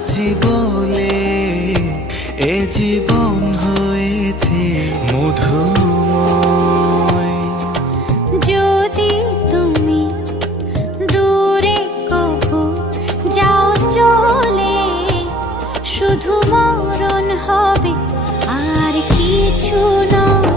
আছি বলে এ জীবন হয়েছে মধুময়। যদি তুমি দূরে কবু যাও চলে, শুধু মরণ হবে আর কিছু নয়।